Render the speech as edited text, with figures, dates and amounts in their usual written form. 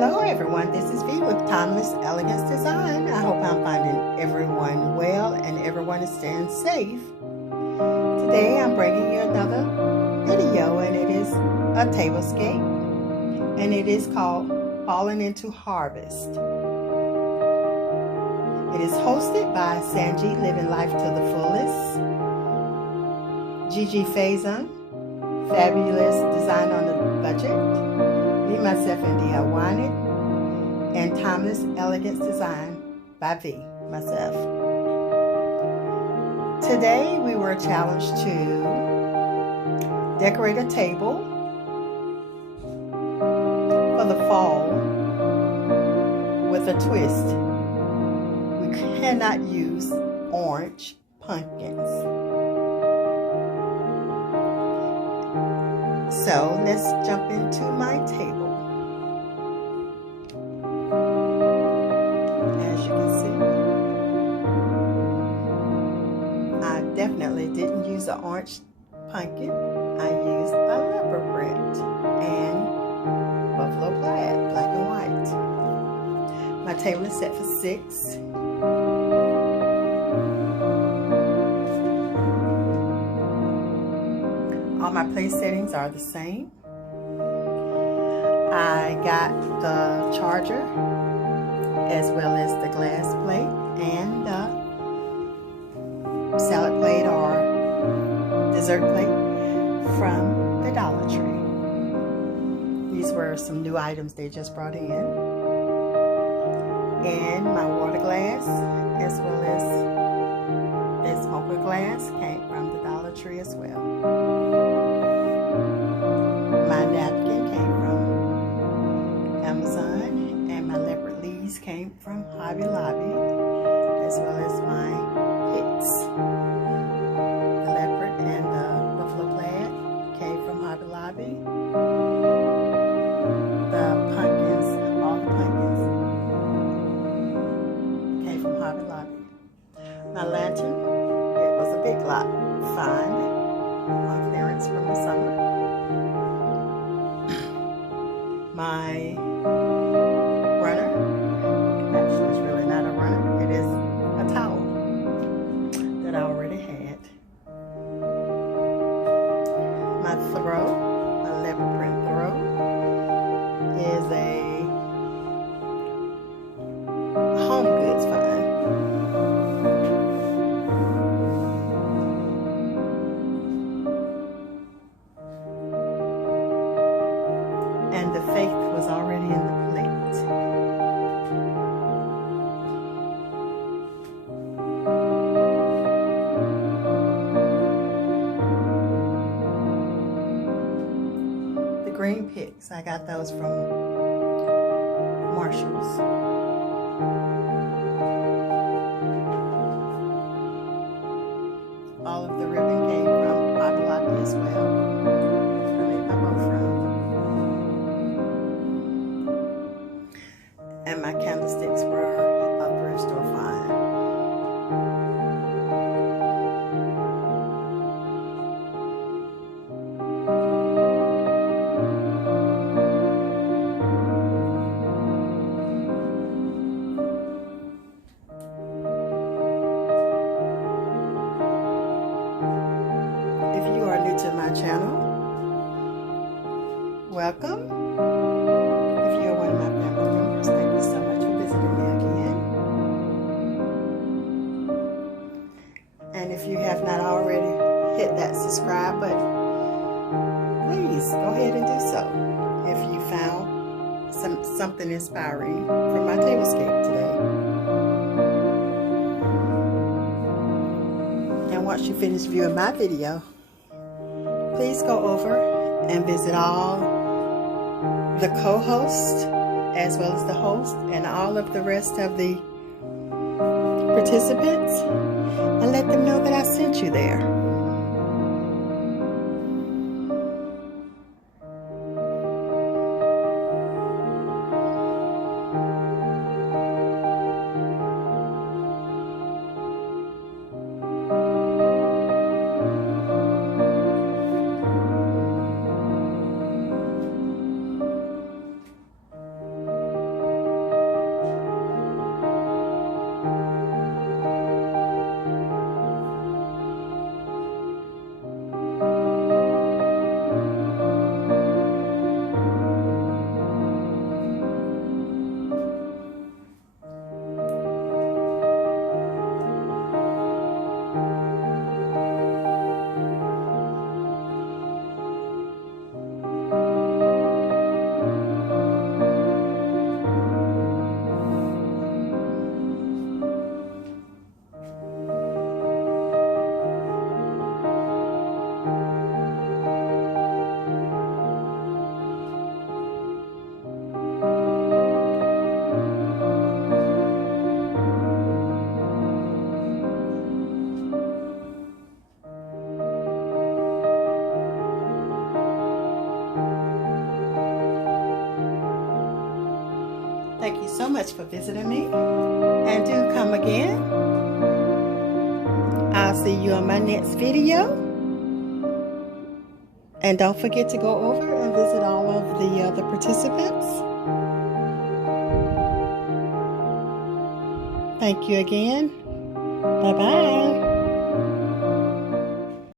Hello everyone, this is V with Timeless Elegance Design. I hope I'm finding everyone well and everyone is staying safe. Today I'm bringing you another video and it is a tablescape and it is called Falling into Harvest. It is hosted by Shangie, Living Life to the Fullest, Gigi Faison, Fabulous Design on the Budget, Me, Myself, and DIY, and Timeless Elegance Design by V, myself. Today we were challenged to decorate a table for the fall with a twist. We cannot use orange pumpkins. So let's jump into my table. As you can see, I definitely didn't use an orange pumpkin. I used a leopard print and buffalo plaid, black and white. My table is set for 6. All my place settings are the same. I got the charger as well as the glass plate and the salad plate or dessert plate from the Dollar Tree. These were some new items they just brought in. And my water glass as well as this mocha glass came from the Dollar Tree as well. My napkin came from Amazon, and my leopard leaves came from Hobby Lobby, as well as my picks. The leopard and the buffalo plaid came from Hobby Lobby. The pumpkins, all the pumpkins, came from Hobby Lobby. My lantern, it was a Big Lot find on clearance from the summer. My runner, actually it's really not a runner, it is a towel that I already had. My throw, a leopard print throw, is a home goods find. And the faith was already in the plate. The green picks, I got those from Marshall's. All of the ribbon came from Hobby Lobby as well. And my candlesticks were a thrift store find. If you are new to my channel, welcome. If you are one of my family members, thank you so much for visiting me again. And if you have not already hit that subscribe button, please go ahead and do so if you found something inspiring from my tablescape today. And once you finish viewing my video, please go over and visit all the co-hosts as well as the host and all of the rest of the participants and let them know that I sent you there. Thank you so much for visiting me, and do come again. I'll see you on my next video. And don't forget to go over and visit all of the other participants. Thank you again. Bye-bye.